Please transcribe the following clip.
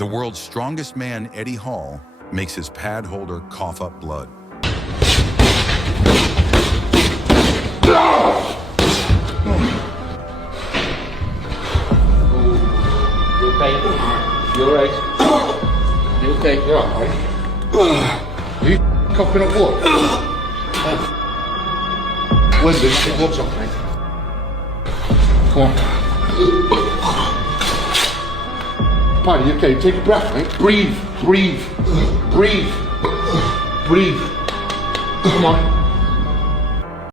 The world's strongest man, Eddie Hall, makes his pad holder cough up blood. You okay? You alright? You okay? Yeah, alright. Are you coughing up what? Wesley, take your gloves off, mate. Come on. Paddy, you okay? Take a breath, mate. Breathe, breathe, breathe, breathe. Come on.